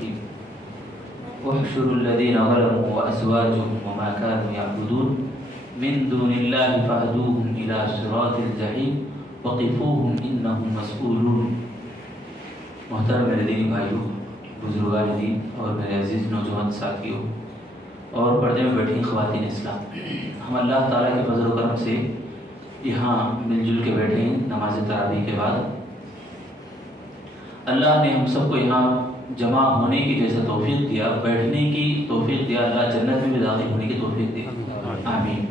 الرحیم واحشروا الذین ظلموا وازواجهم وما كانوا يعبدون من دون اللہ فاہدوهم الى صراط الجحیم وقفوهم انہم مسئولون۔ محترم میرے دینی بھائیوں، بزرگان دین اور میرے عزیز نوجوان ساتھیوں اور پردے میں بیٹھی خواتین اسلام، ہم اللہ تعالیٰ کے فضل و کرم سے یہاں مل جل کے بیٹھے ہیں نماز تراویح کے بعد۔ اللہ نے ہم سب کو یہاں جمع ہونے کی جیسا توفیق دیا، بیٹھنے کی توفیق دیا، اللہ جنت میں بھی داخل ہونے کی توفیق دیا، آمین۔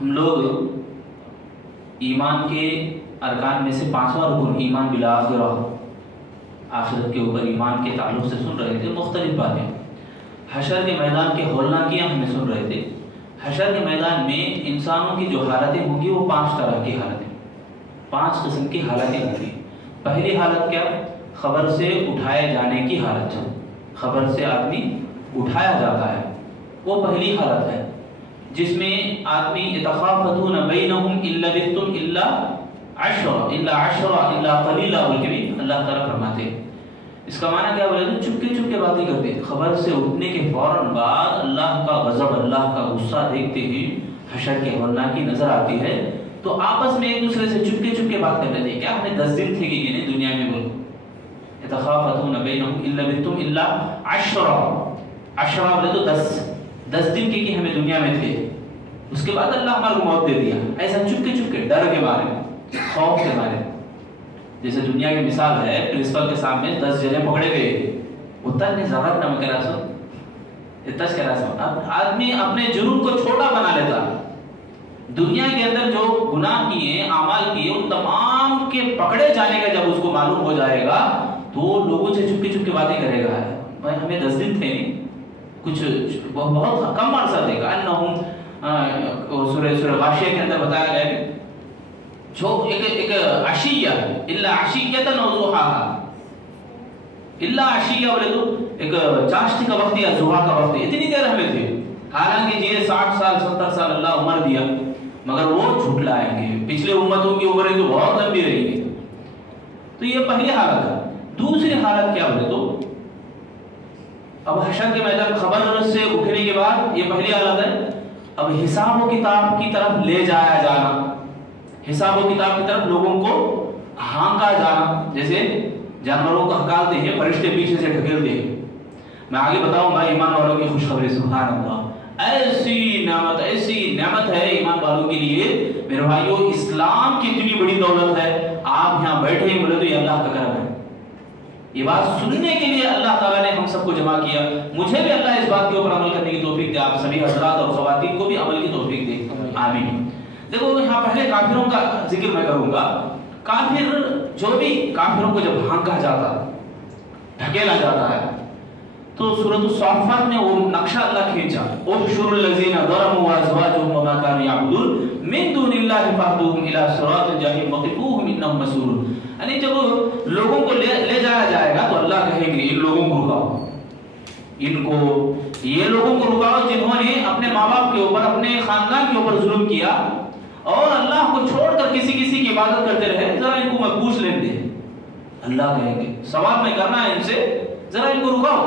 ہم لوگ ایمان کے ارکان میں سے 5واں رکن ایمان بالآخرہ، آخرت کے اوپر ایمان کے تعلق سے سن رہے تھے مختلف باتیں۔ حشر کے میدان کے ہولناکیاں ہم نے سن رہے تھے۔ حشر کے میدان میں انسانوں کی جو حالتیں ہوں گی وہ 5 طرح کی حالتیں، 5 قسم کی حالتیں ہوں گی۔ پہلی حالت کیا؟ خبر سے اٹھائے جانے کی حالت، خبر سے آدمی اٹھایا جاتا ہے، وہ پہلی حالت ہے جس میں آدمی یتخافتون بینہم ان لبثتم الا عشرا قلیلا بلکہ بھی اللہ تعالیٰ فرماتے ہیں۔ اس کا معنی کیا بولے تو چپکے چپکے باتیں کرتے ہیں، خبر سے اٹھنے کے فوراً بعد اللہ کا غضب، اللہ کا غصہ دیکھتے ہی حشر کے ہولناکی نظر آتی ہے تو آپس میں ایک دوسرے سے چپکے چپکے بات کر لیتے ہیں۔ کیا ہمیں 10 دن تھے کہ نہیں دنیا میں؟ بولو یتخافتون بینہم ان لبثتم الا عشرا بولے تو 10 دن کے کہ ہمیں دنیا میں تھے، اس کے بعد اللہ ہمارے کو موت دے دیا۔ ایسا چپکے چپکے ڈر کے بارے میں، خوف کے بارے میں۔ جیسے دنیا کی مثال ہے، پرنسپل کے سامنے 10 جنے پکڑے گئے، اتنا نہیں ضرورت نہ کرا سو اتنا کرا سو۔ اب آدمی اپنے جرم کو چھوٹا بنا لیتا۔ دنیا کے اندر جو گناہ کیے، اعمال کیے، ان تمام کے پکڑے جانے کا جب اس کو معلوم ہو جائے گا تو لوگوں سے چپکے چپکے باتیں کرے گا۔ بھائی ہمیں 10 دن تھے، کچھ بہت کم عرصہ دے گا۔ انہم سورہ غاشیہ کے اندر بتایا گیا ہے جو ایک عشیہ الا عشیۃ وضحاها، الا عشیہ بولے تو ایک چاشت کا وقت یا ضحیٰ کا وقت، اتنی دیر ہمیں تھے۔ حالانکہ جنہیں 60 سال 70 سال اللہ عمر دیا مگر وہ جھٹلائیں گے، پچھلے امتوں کی عمریں تو بہت لمبی رہی گی۔ تو یہ پہلی حالت ہے۔ دوسری حالت کیا بولے تو اب حشر کے میدان خبر سے اٹھنے کے بعد یہ پہلی حالت ہے، اب حساب و کتاب کی طرف لے جایا جانا، حساب و کتاب کی طرف لوگوں کو ہانکا جانا، جیسے جانوروں کو ہکالتے ہیں، فرشتے پیچھے سے ڈھکیلتے ہیں۔ میں آگے بتاؤں گا ایمان والوں کی خوشخبری، سبحان اللہ، ایسی نعمت ہے ایمان والوں کے لیے۔ میرے بھائیو، اسلام کی اتنی بڑی دولت ہے، آپ یہاں بیٹھے ہیں بولے تو یہ اللہ کا کرم ہے۔ یہ بات سننے کے لیے اللہ تعالیٰ نے ہم سب کو جمع کیا۔ مجھے بھی اللہ اس بات کے اوپر عمل کرنے کی توفیق دے، آپ سبھی حضرات اور خواتین کو بھی عمل کی توفیق دے، آمین۔ دیکھو یہاں پہلے کافروں کا ذکر میں کروں گا۔ کافر جو بھی کافروں کو جب ہانکا جاتا، ڈھکیلا جاتا ہے تو سورۃ الصافات میں وہ نقشہ اللہ کھینچا، احشروا الذین ظلموا وازواجهم وما كانوا يعبدون من دون اللہ فاہدوهم الى صراط الجحیم وقفوهم انہم مسئولون۔ یعنی جب لوگوں کو لے جایا جائے گا تو اللہ کہیں گے ان لوگوں کو رکاؤ، یہ لوگوں کو رکاؤ جنہوں نے اپنے ماں باپ کے اوپر، اپنے خاندان کے اوپر ظلم کیا اور اللہ کو چھوڑ کر کسی کی عبادت کرتے رہے، ذرا ان کو میں پوچھ لیں دے۔ اللہ کہیں گے سوال میں کرنا ہے ان سے، ذرا ان کو رکاؤ۔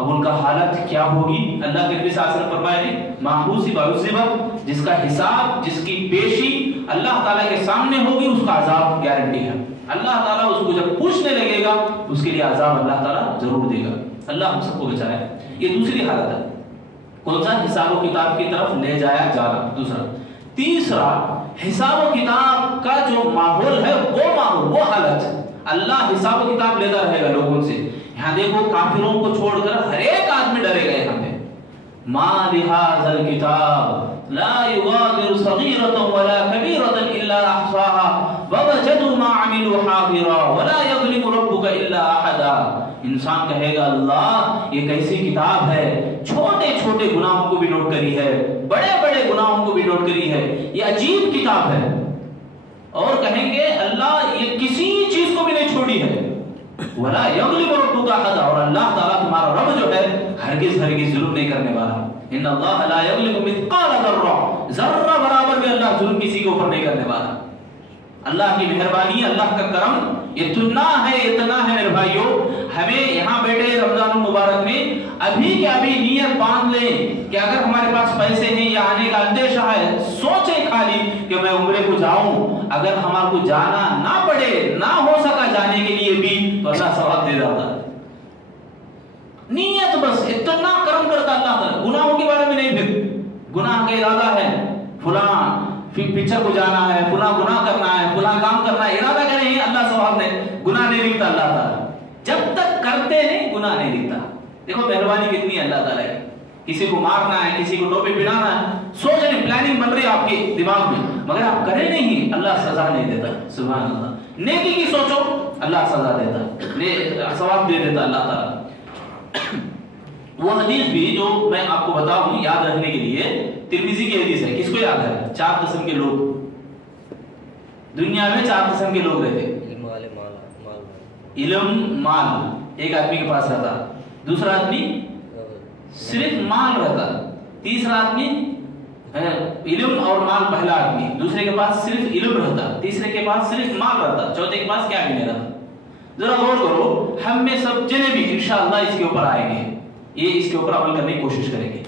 اب ان کا حالت کیا ہوگی؟ اللہ کے نبی صلی اللہ علیہ وسلم فرمائے محبوسی بعذبہ، جس کا حساب، جس کی پیشی اللہ تعالیٰ کے سامنے ہوگی اس کا عذاب گارنٹی ہے۔ اللہ تعالیٰ اس کو جب پوچھنے لگے گا اس کے لیے عذاب اللہ تعالیٰ ضرور دے گا۔ اللہ ہم سب کو بچائے۔ یہ دوسری حالت ہے، کون سا؟ حساب و کتاب کی طرف لے جایا جانا، دوسرا۔ تیسرا، حساب و کتاب کا جو ماحول ہے وہ حالت، اللہ حساب و کتاب لیتا رہے گا لوگوں سے۔ یہاں دیکھو کافروں کو چھوڑ کر ہر ایک آدمی ڈرے گئے یہاں پہ۔ ما لہذا الکتاب لا یغادر صغیرۃ ولا کبیرۃ الا احصاها ووجدوا ما عملوا حاضرا ولا یظلم ربک الا احدا۔ انسان کہے گا اللہ یہ کیسی کتاب ہے، چھوٹے چھوٹے گناہوں کو بھی نوٹ کری ہے، بڑے بڑے گناہوں کو بھی نوٹ کری ہے، یہ عجیب کتاب ہے۔ اور کہیں گے اللہ یہ کسی چیز کو بھی نہیں چھوڑی ہے، ولا یظلم ربک احدا، اور اللہ تعالیٰ تمہارا رب جو ہے ہرگز ظلم نہیں کرنے والا۔ ان اللہ لا یظلم مثقال ذرہ، ذرہ برابر بھی اللہ ظلم کسی کے اوپر نہیں کرنے والا۔ اللہ کی مہربانی، اللہ کا کرم اتنا ہے میرے بھائیوں، ہمیں یہاں بیٹھے رمضان المبارک میں ابھی کے ابھی نیت باندھ لیں کہ اگر ہمارے پاس پیسے ہیں یا آنے کا اندیشہ ہے، سوچیں خالی کہ میں عمرے کو جاؤں، اگر ہمارے کو جانا نہ پڑے، نہ ہو سکا جانے کے لیے بھی، تو اللہ ثواب دے دیتا ہے۔ نیت بس اتنا کرم کرتا اللہ تعالیٰ، گناہوں کے بارے میں نہیں، پھر گناہ کا ارادہ ہے فلاں پکچر کو جانا ہے، فلاں گناہ کرنا ہے، فلاں کام کرنا ہے، ارادہ کریں ہیں، اللہ ثواب نے گناہ نہیں لکھتا اللہ تعالیٰ، جب تک کرتے نہیں گناہ نہیں لکھتا۔ دیکھو مہربانی کتنی ہے اللہ تعالیٰ کی، کسی کو مارنا ہے، کسی کو ٹوپی پہنانا ہے، سوچ رہے پلاننگ بن رہی ہے آپ کے دماغ میں، مگر آپ کریں نہیں، اللہ سزا نہیں دیتا۔ سبحان اللہ، نیکی کی سوچو اللہ سزا دیتا، ثواب دے دیتا اللہ تعالیٰ۔ وہ حدیث بھی جو میں آپ کو بتاؤں یاد رکھنے کے لیے، ترمذی کی حدیث ہے، کس کو یاد ہے؟ 4 قسم کے لوگ دنیا میں، 4 قسم کے لوگ رہتے، علم مال ایک آدمی کے پاس رہتا، دوسرا آدمی صرف مال رہتا، تیسرا آدمی علم اور مال پہلا آدمی، دوسرے کے پاس صرف علم رہتا، تیسرے کے پاس صرف مال رہتا، چوتھے کے پاس کیا بھی نہیں رہتا۔ ذرا غور کرو، ہم میں سب جنے بھی انشاءاللہ اس کے اوپر آئیں گے، یہ اس کے اوپر عمل کرنے کی کوشش کریں گے۔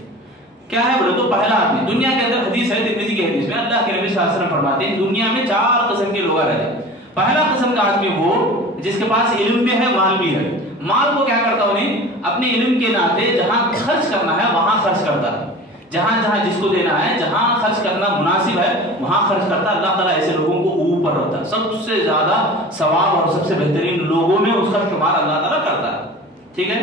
کیا ہے بولے تو پہلا آدمی، دنیا کے اندر حدیث ہے ترمذی کی حدیث میں، اللہ کے نبی صلی اللہ علیہ وسلم فرماتے ہیں دنیا میں 4 قسم کے لوگ رہتے ہیں۔ پہلا قسم کا آدمی وہ جس کے پاس علم بھی ہے، مال بھی ہے، مال کو کیا کرتا انہیں اپنے علم کے ناطے جہاں خرچ کرنا ہے وہاں خرچ کرتا ہے، جہاں جہاں جس کو دینا ہے، جہاں خرچ کرنا مناسب ہے وہاں خرچ کرتا ہے۔ اللہ تعالیٰ ایسے لوگوں کو اوپر رکھتا ہے، سب سے زیادہ ثواب اور سب سے بہترین لوگوں میں اس کا شمار اللہ تعالیٰ کرتا ہے۔ ٹھیک ہے،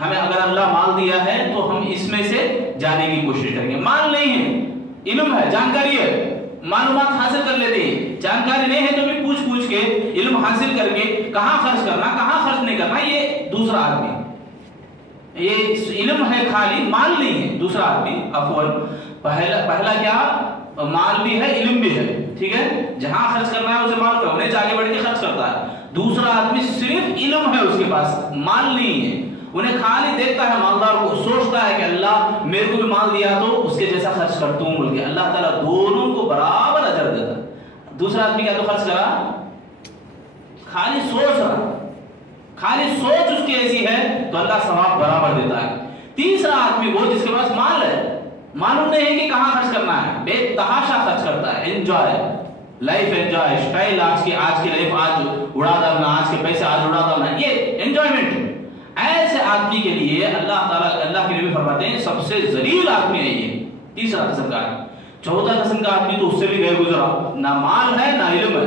ہمیں اگر اللہ مال دیا ہے تو ہم اس میں سے جانے کی کوشش کریں گے۔ مال نہیں ہے، علم ہے، جانکاری ہے، معلومات حاصل کر لیتے ہیں، جانکاری نہیں ہے تو بھی پوچھ پوچھ کے علم حاصل کر کے کہاں خرچ کرنا کہاں خرچ نہیں کرنا، یہ دوسرا آدمی، یہ علم ہے خالی، مال نہیں ہے۔ دوسرا آدمی افول پہلا کیا، مال بھی ہے علم بھی ہے، ٹھیک ہے، جہاں خرچ کرنا ہے اسے مال کرنے سے آگے بڑھ کے خرچ کرتا ہے۔ دوسرا آدمی صرف علم ہے اس کے پاس، مال نہیں ہے، انہیں خالی دیکھتا ہے مالدار کو، سوچتا ہے کہ اللہ میرے کو بھی مال دیا تو اس کے جیسا خرچ کرتا ہوں بول کے، اللہ تعالیٰ دونوں کو برابر اجر دیتا۔ دوسرا آدمی کیا تو خرچ کرا، خالی سوچ رہا، خالی سوچ اس کی ایسی ہے تو اللہ ثواب برابر دیتا ہے۔ تیسرا آدمی وہ جس کے پاس مال ہے، معلوم نہیں ہے کہ کہاں خرچ کرنا ہے، بے تحاشا خرچ کرتا ہے، انجوائے لائف، انجوائے اسٹائل، آج کی لائف آج اڑا ڈالنا، آج کے پیسے آج اڑا ڈالنا، یہ انجوائمنٹ۔ ایسے آدمی کے لیے اللہ تعالیٰ، اللہ کے نبی فرماتے ہیں سب سے ذلیل آدمی ہے یہ، تیسرا قسم کا آدمی۔ چوتھا قسم کا آدمی تو اس سے بھی غیر گزرا، نہ مال ہے نہ علم ہے،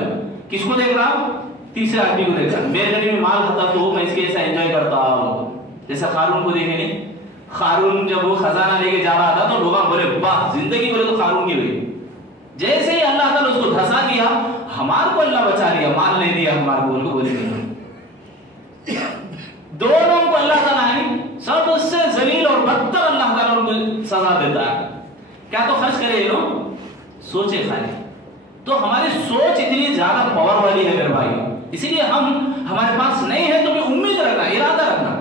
کس کو دیکھ رہا، تیسرے آدمی کو دیکھ رہا، میرے گھر میں مال ہوتا تو میں اس کے ایسا انجوائے کرتا، جیسا قارون کو دیکھے نہیں، قارون جب وہ خزانہ لے کے جا رہا تھا تو لوگ بولے واہ زندگی بولے تو قارون کی ہوئی، جیسے ہی اللہ تعالیٰ اس کو دھسا دیا، ہمارے کو اللہ بچا لیا، مال نہیں دیا ہمارے کو، ان کو بولے نہیں۔ دونوں کو اللہ تعالیٰ ہے سب اس سے ذلیل اور بدتر اللہ تعالیٰ ان کو سزا دیتا ہے۔ کیا تو خرچ کرے یہ لوگ، سوچے خالی، تو ہماری سوچ اتنی زیادہ پاور والی ہے میرے بھائی، اسی لیے ہمارے پاس نہیں ہے تو بھی امید رکھنا، ارادہ رکھنا،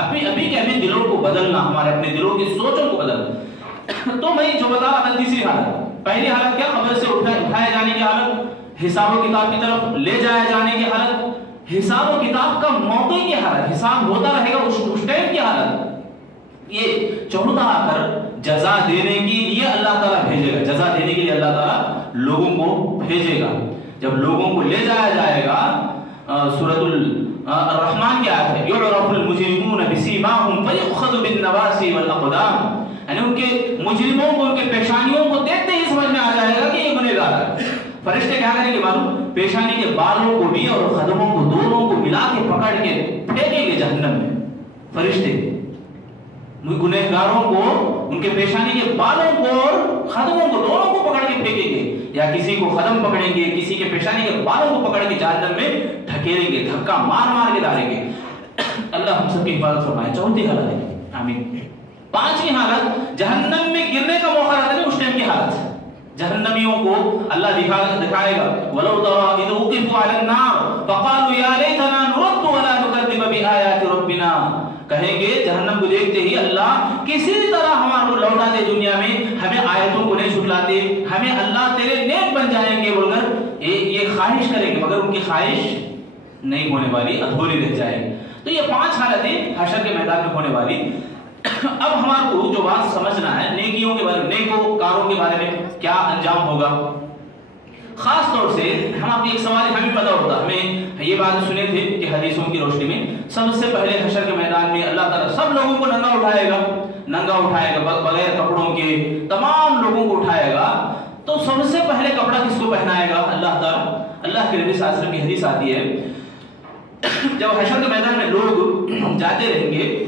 ابھی کے ابھی دلوں کو بدلنا، ہمارے اپنے دلوں کی سوچوں کو بدلنا۔ تو میں جو بتا رہا تھا تیسری حالت، پہلی حالت کیا، خبر سے اٹھائے جانے کی حالت، حساب و کتاب کی طرف لے جائے جانے کی حالت، حساب و کتاب کا موقع کی حالت، حساب ہوتا رہے گا اس ٹائم کی حالت۔ یہ چوتھا آ کر جزا دینے کے لیے اللہ تعالیٰ بھیجے گا، جزا دینے کے لیے اللہ تعالیٰ لوگوں کو بھیجے گا۔ جب لوگوں کو لے جایا جائے گا، سورۃ الرحمن کی آیت ہے، یعرف المجرمون بسیماہم فیؤخذ بالنواصی والاقدام، یعنی ان کے مجرموں کو ان کے پیشانیوں کو دیکھتے ہی سمجھ میں آ جائے گا کہ یہ گنہگار ہے۔ فرشتے کیا کریں گے معلوم، پیشانی کے بالوں کو بھی اور قدموں کو دونوں کو ملا کے پکڑ کے پھینکیں گے جہنم میں۔ فرشتے گنہگاروں کو ان کے پیشانی کے بالوں کو اور قدموں کو دونوں کو پکڑ کے پھینکیں گے، یا کسی کو قدم پکڑیں گے، کسی کے پیشانی کے بالوں کو پکڑ کے جہنم میں ڈھکیلیں گے، دھکا مار مار کے ڈالیں گے۔ اللہ ہم سب کی حفاظت فرمائے۔ چوتھی حالت ہے، آمین۔ پانچویں حالت جہنم میں گرنے کا موقع رہتا ہے، اس ٹائم کی حالت جہنمیوں کو اللہ دکھائے گا، وَلَوْ تَرَىٰ إِذْ وُقِفُوا عَلَى النَّارِ فَقَالُوا يَا لَيْتَنَا نُرَدُّ وَلَا نُكَذِّبَ بِآيَاتِ رَبِّنَا، کہیں گے جہنم کو دیکھتے ہی اللہ کسی طرح ہمارے کو لوٹا دے دنیا میں، ہمیں آیتوں کو نہیں چھٹلاتے، ہمیں اللہ تیرے نیک بن جائیں گے بول کر یہ خواہش کریں گے مگر ان کی خواہش نہیں ہونے والی، ادھوری رہ جائے گی۔ تو یہ 5 حالتیں حشر کے میدان میں ہونے والی۔ اب ہمارے کو جو بات سمجھنا ہے نیکیوں کے بارے میں، نیکوکاروں کے بارے میں کیا انجام ہوگا، خاص طور سے ہم آپ ایک سوال ہمیں پتہ ہوتا، ہمیں یہ بات سنے تھے کہ حدیثوں کی روشنی میں سب سے پہلے حشر کے میدان میں اللہ تعالیٰ سب لوگوں کو ننگا اٹھائے گا، بغیر کپڑوں کے تمام لوگوں کو اٹھائے گا۔ تو سب سے پہلے کپڑا کس کو پہنائے گا؟ اللہ تعالیٰ۔ اللہ کے نبی صلی اللہ علیہ وسلم کی حدیث آتی ہے جب حشر کے میدان میں لوگ جاتے رہیں گے،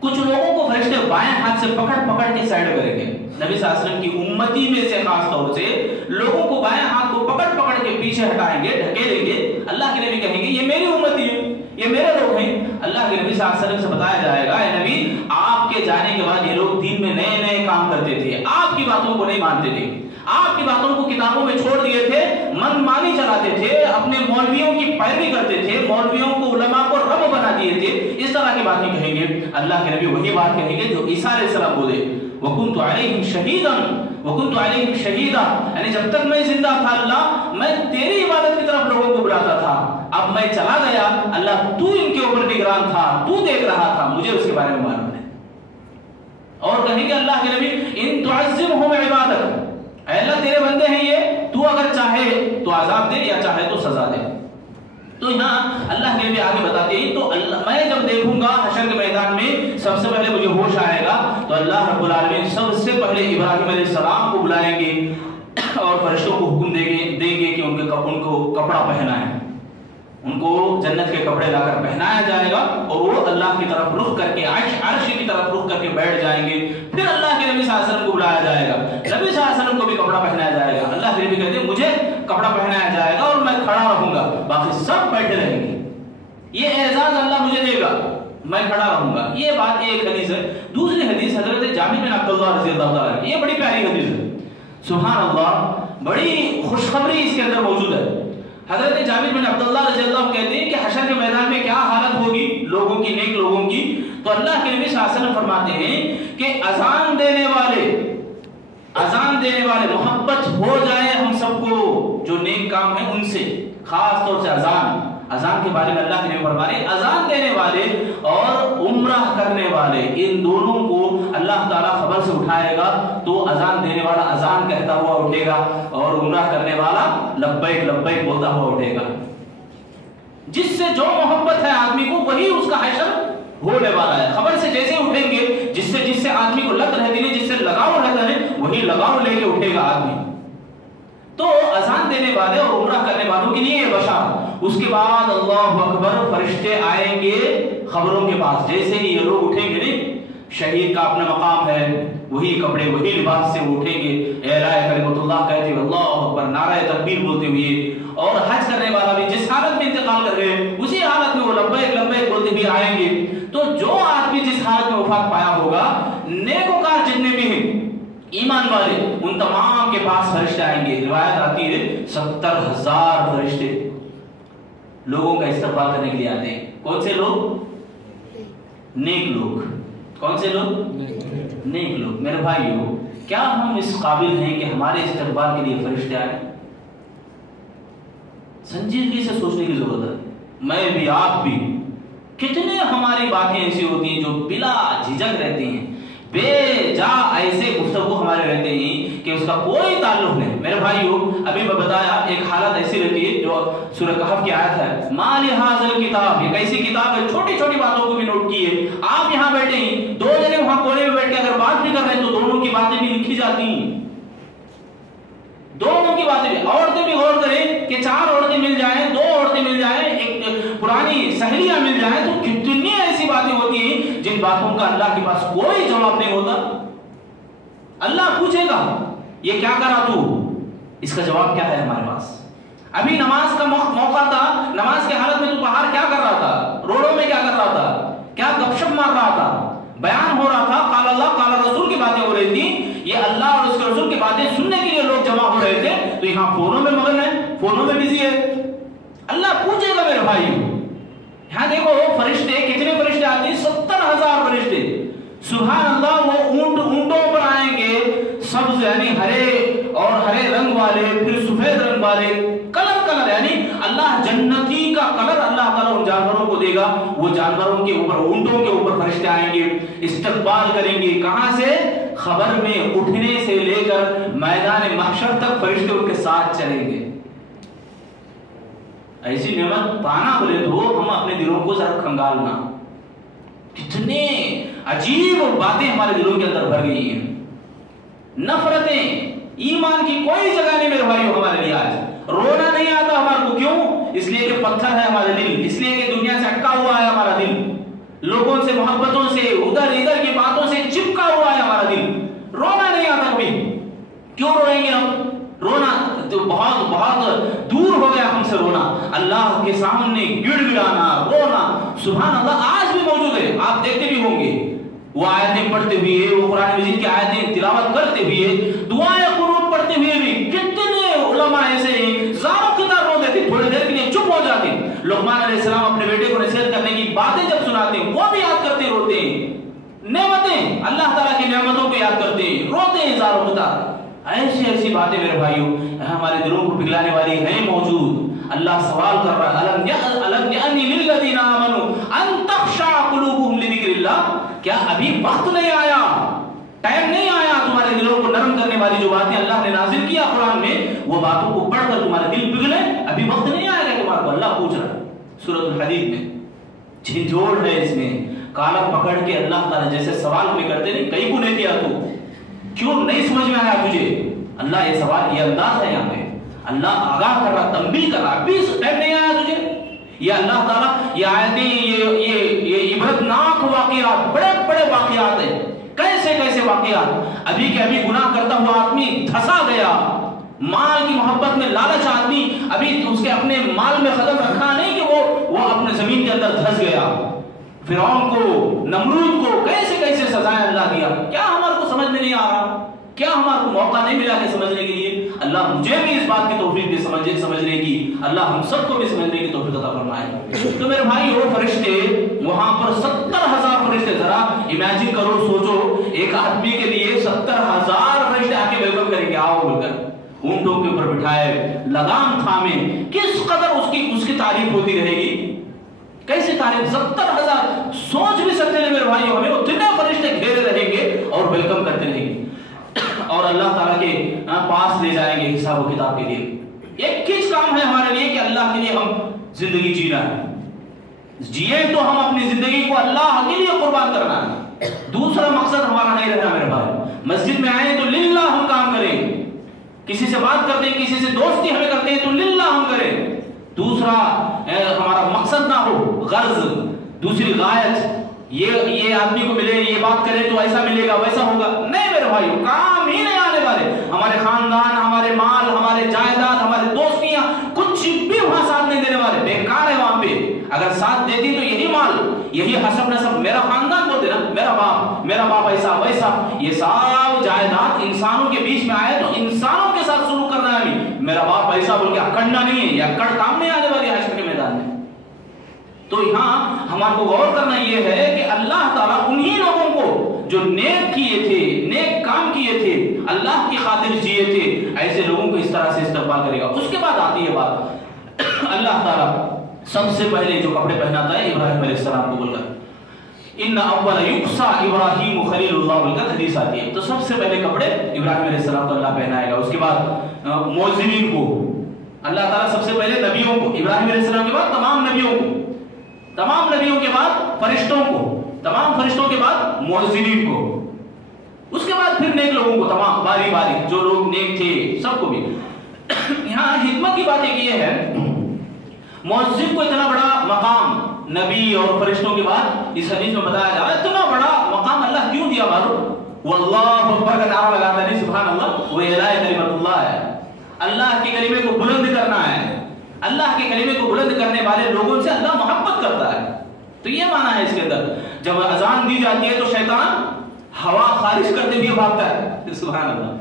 کچھ لوگوں کو فرشتے بائیں ہاتھ سے پکڑ کے سائڈ کریں گے۔ نبی صلی اللہ علیہ وسلم کی امتی میں سے خاص طور سے لوگوں کو بائیں ہاتھ کو پکڑ کے پیچھے ہٹائیں گے، ڈھکیلیں گے۔ اللہ کے نبی کہیں گے یہ میری امتی ہے، یہ میرے لوگ ہیں۔ اللہ کے نبی صلی اللہ علیہ وسلم سے بتایا جائے گا اے نبی آپ کے جانے کے بعد یہ لوگ دین میں نئے کام کرتے تھے، آپ کی باتوں کو نہیں مانتے تھے، آپ کی باتوں کو کتابوں میں چھوڑ دیے تھے، من مانی چلاتے تھے، اپنے مولویوں کی پیروی کرتے تھے، مولویوں کو علماء کو رب بنا دیے تھے، اس طرح کی باتیں کہیں گے۔ اللہ کے نبی وہی بات کہیں گے جو عیسیٰ علیہ السلام بولے وَكُنْتُ عَلَيْهِمْ شَهِيدًا، یعنی جب تک میں زندہ تھا اللہ میں تیری عبادت کی طرف لوگوں کو بلاتا تھا، اب میں چلا گیا اللہ تو ان کے اوپر نگران تھا، تو دیکھ رہا تھا، مجھے اس کے بارے میں معلوم ہے۔ اور کہیں گے اللہ کے نبی ان تعذبهم عبادک، اے اللہ تیرے بندے ہیں یہ، تو اگر چاہے تو عذاب دے یا چاہے تو سزا دے۔ تو یہاں اللہ کے نبی آگے بتاتے ہیں تو میں جب دیکھوں گا حشر کے میدان میں سب سے پہلے مجھے ہوش آئے گا تو اللہ رب العالمین سب سے پہلے ابراہیم علیہ السلام کو بلائیں گے اور فرشتوں کو حکم دیں گے کہ ان کو کپڑا پہنائیں، ان کو جنت کے کپڑے لا کر پہنایا جائے گا اور وہ اللہ کی طرف رخ کر کے عرش کی طرف رخ کر کے بیٹھ جائیں گے۔ پھر اللہ کے نبی صلی اللہ علیہ وسلم کو بلایا جائے گا، نبی صلی اللہ علیہ وسلم کو بھی کپڑا پہنایا جائے گا۔ اللہ کے نبی کہتے ہیں مجھے کپڑا پہنایا جائے گا اور میں کھڑا رہوں گا، باقی سب بیٹھے رہیں گے، یہ اعزاز اللہ مجھے دے گا، میں کھڑا رہوں گا۔ یہ بات ایک حدیث ہے۔ دوسری حدیث حضرت جابر بن عبداللہ رضی اللہ تعالیٰ عنہ، یہ بڑی پیاری حدیث ہے، سبحان اللہ، بڑی خوشخبری اس کے اندر موجود ہے۔ حضرت جابر بن عبداللہ رضی اللہ عنہ کہتے ہیں کہ حشر کے میدان میں کیا حالت ہوگی لوگوں کی، نیک لوگوں کی، تو اللہ کے نبی صلی اللہ علیہ وسلم فرماتے ہیں کہ اذان دینے والے محبت ہو جائے ہم سب کو جو نیک کام ہے ان سے، خاص طور سے اذان کے بارے میں اللہ کے نبی فرما رہے ہیں اذان دینے والے اور عمرہ کرنے والے ان دونوں کو اللہ تعالیٰ خبر سے اٹھائے گا، تو اذان دینے والا اذان کہتا ہوا اٹھے گا اور عمرہ کرنے والا لبیک لبیک بولتا ہوا اٹھے گا۔ جس سے جو محبت ہے آدمی کو وہی اس کا حشر ہونے والا ہے۔ خبر سے جیسے اٹھیں گے، جس سے آدمی کو لت رہتی ہے، جس سے لگاؤ رہتا ہے، وہی لگاؤ لے کے اٹھے گا آدمی۔ تو اذان دینے والے اور عمرہ کرنے والوں کے لیے یہ بشارت۔ اس کے بعد اللہ اکبر، فرشتے آئیں گے خبروں کے پاس، جیسے ہی یہ لوگ اٹھیں گے نہیں، شہید کا اپنا مقام ہے، وہی کپڑے وہی لباس سے اٹھیں گے، اعلاء کلمت اللہ کہتے ہوئے اللہ اکبر نعرہ تکبیر بولتے ہوئے، اور حج کرنے والا بھی جس حالت میں انتقال کر گئے اسی حالت میں وہ لبیک لبیک بولتے ہوئے آئیں گے۔ تو جو آدمی جس حالت میں وفات پایا ہوگا، نیکوکار جتنے بھی ہیں ایمان والے، ان تمام کے پاس فرشتے آئیں گے۔ روایت آتی ہے 70,000 فرشتے لوگوں کا استقبال کرنے کے لیے آتے ہیں۔ کون سے لوگ؟ نیک لوگ۔ کون سے لوگ؟ نیک لوگ۔ میرے بھائیو، کیا ہم اس قابل ہیں کہ ہمارے استقبال کے لیے فرشتے آئیں؟ سنجیدگی سے سوچنے کی ضرورت ہے، میں بھی آپ بھی۔ کتنے ہماری باتیں ایسی ہوتی ہیں جو بلا جھجک رہتی ہیں، بے جا ایسے گفتگو ہمارے رہتے ہیں کہ اس کا کوئی تعلق نہیں۔ میرے بھائیو، ابھی میں بتایا ایک حالت ایسی رہتی ہے جو سورہ کہف کی آیت ہے، ما لہذا الکتاب، یہ کیسی کتاب ہے، چھوٹی چھوٹی باتوں کو بھی نوٹ کیے۔ آپ یہاں بیٹھے ہیں، دو جنے وہاں کونے میں بیٹھ کے اگر بات بھی کر رہے ہیں تو دونوں کی باتیں بھی لکھی جاتی ہیں، دونوں کی باتیں بھی۔ عورتیں بھی غور کریں کہ 4 عورتیں مل جائیں، 2 عورتیں مل جائیں، ایک پرانی سہیلیاں مل جائیں، تو کتنی ایسی باتیں ہوتی ہیں جن باتوں کا اللہ کے پاس کوئی جواب نہیں ہوتا۔ اللہ پوچھے گا یہ کیا کرا تو، اس کا جواب کیا ہے ہمارے پاس؟ ابھی نماز کا موقع تھا، نماز کے حالت میں تو باہر کیا کر رہا تھا، روڈوں میں کیا کر رہا تھا، کیا گپ شپ مار رہا تھا، بیان ہو رہا تھا، قال اللہ قال رسول کی باتیں ہو رہی تھی، یہ اللہ اور اس کے رسول کی باتیں سننے کے لیے لوگ جمع ہو رہے تھے، تو یہاں فونوں میں مگن ہے، فونوں میں بزی ہے۔ اللہ پوچھے گا میرے بھائی۔ یہاں دیکھو فرشتے، کتنے فرشتے آتے ہیں؟ 70,000 فرشتے۔ سبحان اللہ، وہ اونٹوں پر آئیں گے، سبز یعنی ہرے اور ہرے رنگ والے، پھر سفید رنگ والے، قلم ملے گا وہ جانوروں کے اوپر، اونٹوں کے اوپر فرشتے آئیں گے، استقبال کریں گے. کہاں سے؟ خبر میں اٹھنے سے لے کر میدان محشر تک فرشتے ان کے ساتھ چلیں گے. ایسی نعمت پانا بولے تو ہم اپنے دلوں کو ذرا کھنگالنا. کتنے عجیب باتیں ہمارے دلوں کے اندر بھر گئی ہیں. نفرتیں، ایمان کی کوئی جگہ نہیں میرے بھائیوں ہمارے لیے. آج رونا نہیں آتا ہمارے کو. کیوں؟ اس لیے کہ پتھر ہے ہمارا دل، اس لیے کہ دنیا سے اٹکا ہوا ہے ہمارا دل، لوگوں سے، محبتوں سے، ادھر ادھر کی باتوں سے چپکا ہوا ہے ہمارا دل. رونا نہیں آتا کبھی. کیوں روئیں گے ہم؟ رونا تو بہت بہت دور ہو گیا ہم سے. رونا اللہ کے سامنے گڑ گڑانا، رونا، سبحان اللہ آج بھی موجود ہے. آپ دیکھتے بھی ہوں گے وہ آیتیں پڑھتے ہوئے، وہ قرآن مجید کی آیتیں تلاوت کرتے ہوئے، دعائیں قنوت پڑھتے ہوئے بھی کتنے علماء ایسے ہیں زاروں کی طرح رو دیتے، تھوڑی دیر کے لیے چپ ہو جاتے. لقمان علیہ السلام اپنے بیٹے کو نصیحت کرنے کی باتیں جب سناتے ہیں وہ بھی یاد کرتے روتے ہیں. نعمتیں، اللہ تعالیٰ کی نعمتوں کو یاد کرتے ہیں، روتے ہیں زاروں کی طرح. ایسی ایسی باتیں میرے بھائیوں ہمارے دلوں کو پگلانے والی ہیں موجود. اللہ سوال کر رہا ہے، الم یأنی للذین آمنوا ان تخشع قلوبهم لذکر اللہ. کیا ابھی وقت نہیں آیا، ٹائم نہیں آیا تمہارے دلوں کو نرم کرنے والی جو باتیں اللہ نے نازل کیا قرآن میں، وہ باتوں کو پڑھ کر تمہارے دل پگھلے؟ ابھی وقت نہیں آیا کہ تمہارے کو؟ اللہ پوچھ رہا ہے سورۃ الحدید میں. جھنجھوڑ ہے اس میں. کالر پکڑ کے اللہ تعالیٰ جیسے سوال ہمیں کرتے نہیں، کئی کو نہیں دیا تو کیوں نہیں سمجھ میں آیا تجھے؟ اللہ یہ سوال، یہ انداز ہے یہاں پہ. اللہ آگاہ کر رہا، تنبیہ کر رہا. ابھی ٹائم نہیں آیا تجھے؟ یہ اللہ تعالیٰ یہ آیتیں، یہ عبرتناک واقعات، بڑے بڑے واقعات ہیں. کیسے کیسے واقعات؟ ابھی کے ابھی گناہ کرتا ہوا آدمی دھسا گیا، مال کی محبت میں لالچ آدمی ابھی اس کے اپنے مال میں قدم رکھا نہیں کہ وہ اپنے زمین کے اندر دھس گیا. فرعون کو، نمرود کو کیسے کیسے سزائیں اللہ دیا. کیا ہمارے کو سمجھ میں نہیں آ رہا؟ کیا ہمارے کو موقع نہیں ملا کہ سمجھنے کے لیے؟ اللہ مجھے بھی اس بات کی توفیق دے سمجھنے کی. اللہ ہم سب کو بھی سمجھنے کی توفیق عطا فرمائے. تو میرے بھائی وہ فرشتے وہاں پر 70,000 فرشتے، ذرا امیجن کرو، سوچو ایک آدمی کے لیے 70,000 فرشتے آ کے ویلکم کریں گے، آؤ بول کر، اونٹوں کے اوپر بٹھائے، لگام تھامے. کس قدر اس کی تعریف ہوتی رہے گی. کیسے تعریف؟ 70,000 سوچ بھی سکتے ہیں میرے بھائیوں. ہمیں اتنے فرشتے گھیرے رہیں گے اور ویلکم کرتے رہیں گے اور اللہ تعالیٰ کے پاس لے جائیں گے حساب و کتاب کے لیے. ایک کچھ کام ہے ہمارے لیے کہ اللہ کے لیے ہم زندگی جینا ہے. جیے تو ہم اپنی زندگی کو اللہ کے لیے قربان کرنا ہے. دوسرا مقصد ہمارا نہیں رہنا میرے بھائی. مسجد میں آئے تو للہ ہم کام کریں. کسی سے بات کرتے ہیں، کسی سے دوستی ہمیں کرتے ہیں تو للہ ہم کریں. دوسرا ہمارا مقصد نہ ہو، غرض، دوسری غایت، یہ آدمی کو ملے، یہ بات کرے تو ایسا ملے گا، ویسا ہوگا. نہیں میرے بھائیوں، کام ہی نہیں آنے والے. ہمارے خاندان، ہمارے مال، ہمارے جائیداد، ہمارے دوستیاں کچھ بھی وہاں ساتھ نہیں دینے والے. بیکار ہے وہاں پہ. اگر ساتھ دیتی تو یہی مال، یہی حسب نسب، میرا خاندان بولتے نا، میرا باپ ایسا ویسا، یہ سب جائیداد انسانوں کے بیچ میں آئے تو انسانوں کے ساتھ سلوک کرنا ہے. میرا باپ ایسا بول کے اکڑنا نہیں ہے، یا اکڑ کام نہیں آنے والی حشر کے میدان میں. تو یہاں ہمارے کو غور کرنا یہ ہے کہ اللہ تعالیٰ انہی لوگوں کو جو نیک کیے تھے، نیک کام کیے تھے، اللہ کی خاطر جیے تھے، ایسے لوگوں کو اس طرح سے استقبال کرے گا. اس کے بعد آتی ہے بات، اللہ تعالیٰ سب سے پہلے جو کپڑے پہناتا ہے ابراہیم علیہ السلام کو بول کر، ان اول یقصا ابراہیم خلیل اللہ بول کر حدیث آتی ہے. تو سب سے پہلے کپڑے ابراہیم علیہ السلام کو اللہ پہنائے گا. اس کے بعد مؤذنین کو اللہ تعالیٰ سب سے پہلے نبیوں کو، ابراہیم علیہ السلام کے بعد تمام نبیوں کو، تمام نبیوں کے بعد فرشتوں کو، تمام فرشتوں کے بعد مؤذنین کو، اس کے بعد پھر نیک لوگوں کو، تمام باری باری جو لوگ نیک تھے سب کو بھی. یہاں حکمت کی بات ایک یہ ہے، مؤذن کو اتنا بڑا مقام نبی اور فرشتوں کے بعد اس حدیث میں بتایا جا رہا ہے. اتنا بڑا مقام اللہ کیوں دیا معلوم؟ واللہ اکبر کا نعرہ لگاتا نہیں، سبحان اللہ، وہ اعلاء کلمت اللہ ہے. اللہ کے کلمے کو بلند کرنا ہے. اللہ کے کلمے کو بلند کرنے والے لوگوں سے اللہ محبت کرتا ہے. تو یہ معنی ہے اس کے اندر. جب اذان دی جاتی ہے تو شیطان ہوا خارج کرتے ہوئے بھاگتا ہے، سبحان اللہ.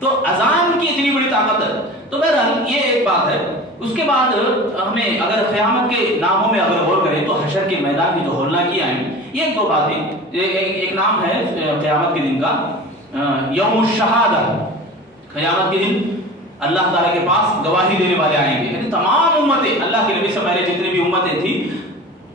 تو اذان کی اتنی بڑی طاقت ہے. تو بہرحال یہ ایک بات ہے. اس کے بعد ہمیں اگر قیامت کے ناموں میں اگر غور کریں تو حشر کے میدان کی جو ہولناکیاں ہیں، یہ ایک دو باتیں. ایک نام ہے قیامت کے دن کا یوم الشہادہ. قیامت کے دن اللہ تعالیٰ کے پاس گواہی دینے والے آئیں گے، یعنی تمام امتیں، اللہ کے نبی سے پہلے جتنی بھی امتیں تھیں